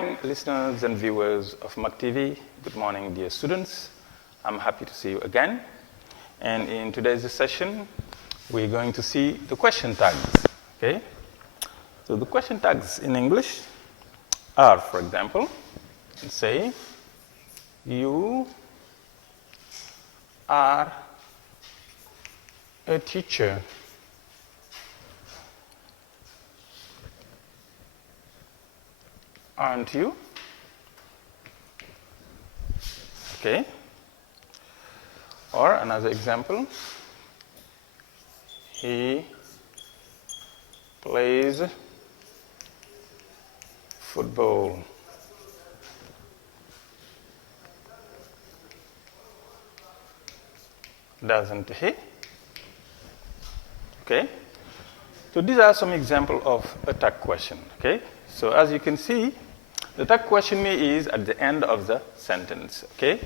morning, listeners and viewers of MAC TV. Good morning, dear students. I'm happy to see you again. And in today's session, we're going to see the question tags. Okay? So the question tags in English are, for example, say, you are a teacher. Aren't you? Okay. Or another example, he plays football. Doesn't he? Okay. So these are some examples of a tag question. Okay. So as you can see, the tag question is at the end of the sentence. Okay.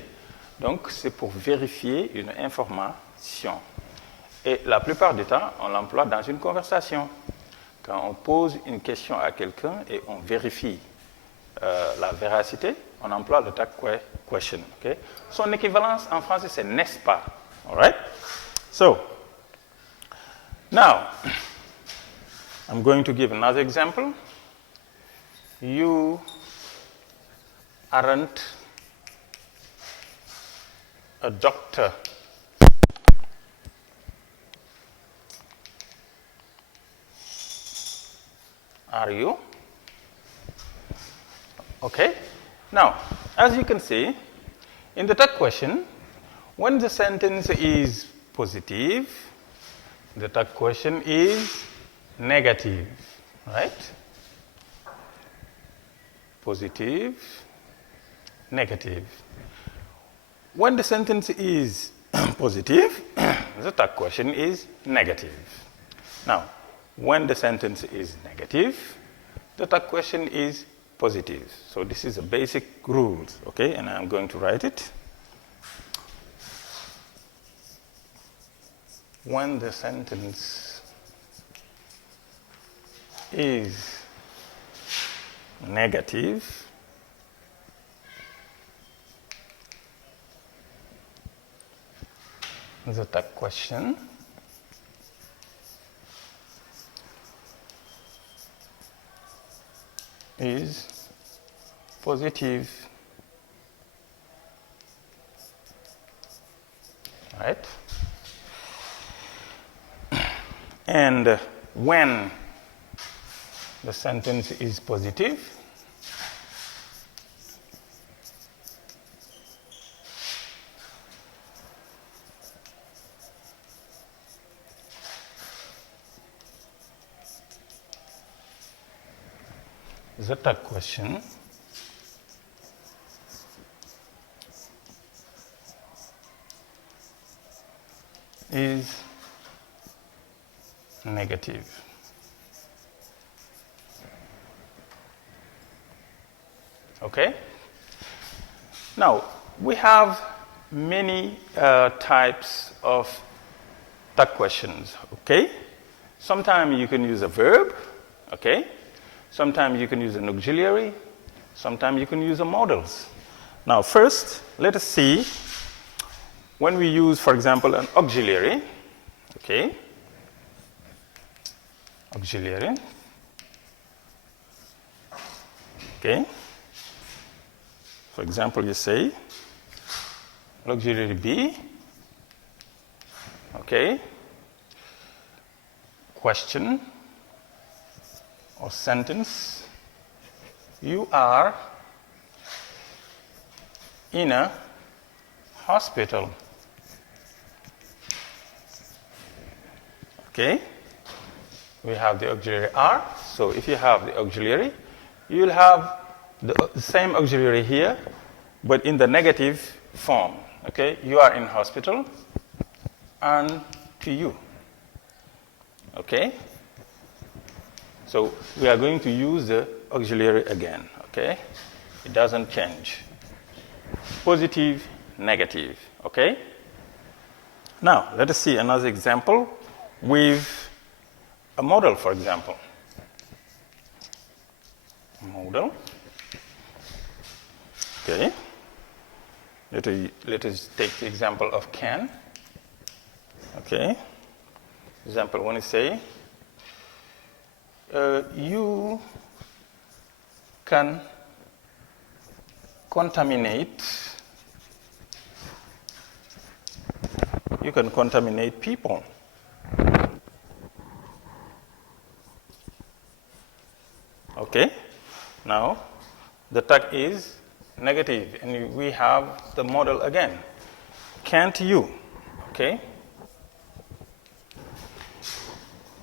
Donc c'est pour vérifier une information. Et la plupart du temps, on l'emploie dans une conversation. Quand on pose une question à quelqu'un et on vérifie la véracité, on emploie le tag question. Okay? Son équivalence en français, c'est n'est-ce pas. All right? So, now, I'm going to give another example. You aren't a doctor. Are you? Okay. Now, as you can see, in the tag question, when the sentence is positive, the tag question is negative, right? Positive, negative. When the sentence is positive, the tag question is negative. Now, when the sentence is negative, the tag question is positive. So this is a basic rule, okay? And I'm going to write it. When the sentence is negative, the tag question is positive, right? And when the sentence is positive, the tag question is negative. Okay? Now, we have many types of tag questions, okay? Sometimes you can use a verb, okay? Sometimes you can use an auxiliary. Sometimes you can use a modals. Now, first, let us see when we use, for example, an auxiliary, okay? Auxiliary, okay? For example, you say, auxiliary B, okay? Question or sentence, you are in a hospital. Okay? We have the auxiliary are. So if you have the auxiliary, you'll have the same auxiliary here, but in the negative form. Okay? You are in hospital, and to you. Okay? So we are going to use the auxiliary again, okay? It doesn't change. Positive, negative, okay? Now, let us see another example with a model, for example. Model. Okay. Let us take the example of can. Okay. Example, when you say, you can contaminate people. Okay. Now, the tag is negative, and we have the model again. Can't you? Okay.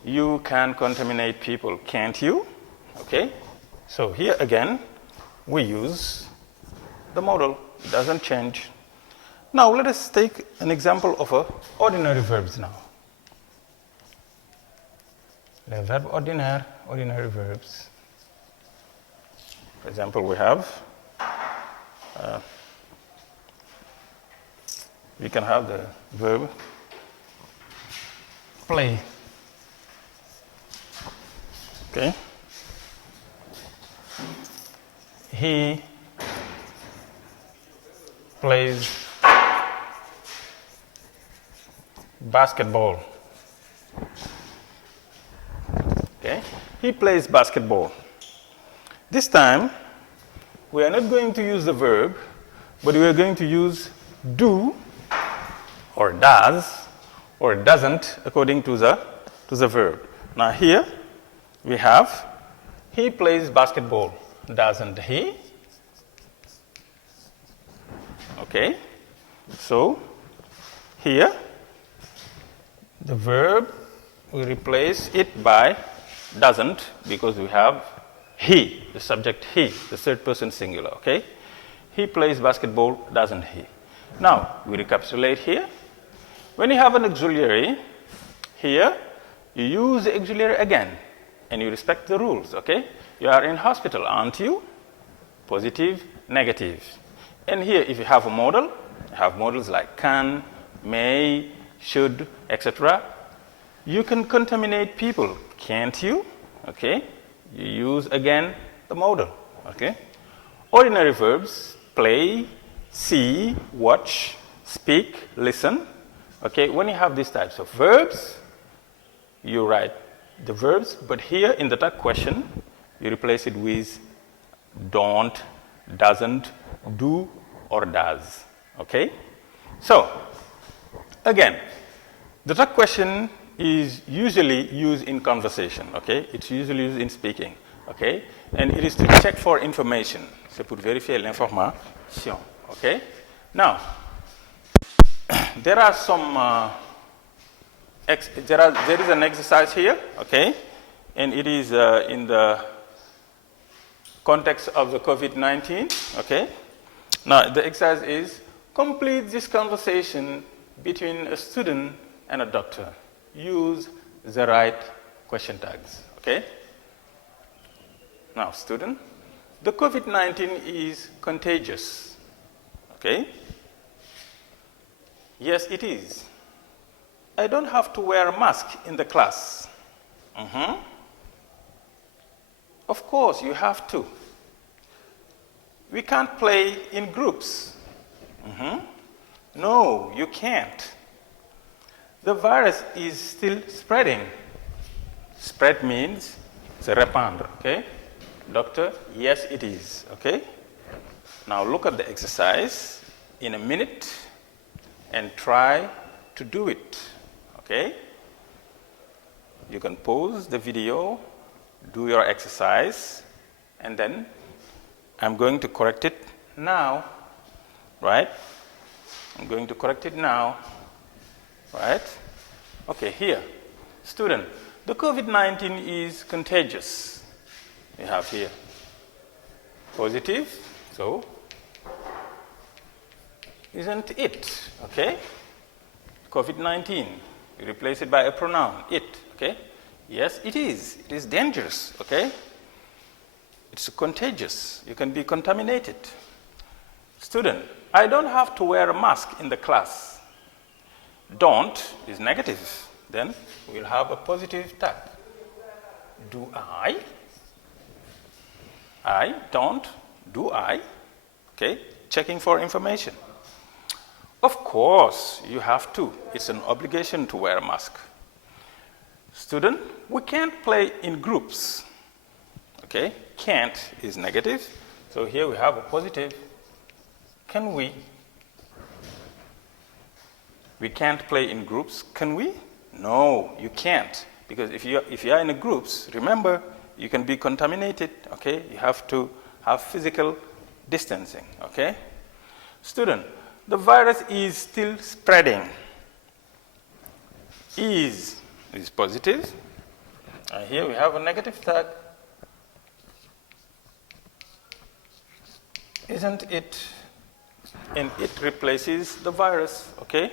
You can contaminate people, can't you? Okay. So here again, we use the model. It doesn't change. Now let us take an example of ordinary verbs now. Les verbes ordinaires, ordinary verbs. For example, we have, we can have the verb play. Okay. He plays basketball. Okay. He plays basketball. This time, we are not going to use the verb, but we are going to use do or does or doesn't according to the verb. Now here we have he plays basketball. Doesn't he? Okay. So here the verb, we replace it by doesn't because we have he, the subject he, the third person singular, okay? He plays basketball, doesn't he? Now, we recapitulate here. When you have an auxiliary, here, you use the auxiliary again, and you respect the rules, okay? You are in hospital, aren't you? Positive, negative. And here, if you have a model, you have models like can, may, should, etc. You can contaminate people, can't you? Okay? You use again the modal. Okay? Ordinary verbs, play, see, watch, speak, listen. Okay? When you have these types of verbs, you write the verbs, but here in the tag question, you replace it with don't, doesn't, do, or does. Okay? So, again, the tag question is usually used in conversation, okay? It's usually used in speaking, okay? And it is to check for information. C'est pour vérifier l'information, okay? Now, there are some, there is an exercise here, okay? And it is in the context of the COVID-19, okay? Now, the exercise is complete this conversation between a student and a doctor. Use the right question tags, okay? Now, student, the COVID-19 is contagious, okay? Yes, it is. I don't have to wear a mask in the class. Of course, you have to. We can't play in groups. No, you can't. The virus is still spreading. Spread means se répandre, okay? Doctor, yes it is, okay? Now look at the exercise in a minute and try to do it, okay? You can pause the video, do your exercise, and then I'm going to correct it now, right? I'm going to correct it now. Right? Okay, here. Student, the COVID-19 is contagious. We have here positive, so isn't it? Okay? COVID-19, you replace it by a pronoun, it, okay? Yes, it is. It is dangerous, okay? It's contagious. You can be contaminated. Student, I don't have to wear a mask in the class. Don't is negative. Then we'll have a positive tag. Do I? I don't. Do I? okay? Checking for information. Of course, you have to. It's an obligation to wear a mask. Student, we can't play in groups, okay? Can't is negative, so here we have a positive. Can we? We can't play in groups, can we? No, you can't, because if you are in groups, remember, you can be contaminated, okay? You have to have physical distancing, okay? Student, the virus is still spreading. Is positive. And here we have a negative tag. Isn't it? And it replaces the virus, okay?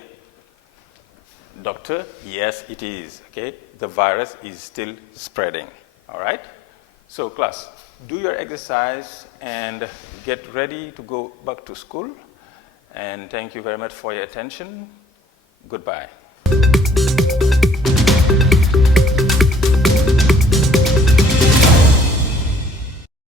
Doctor, yes, it is, okay? The virus is still spreading, all right? So class, do your exercise and get ready to go back to school. And thank you very much for your attention. Goodbye.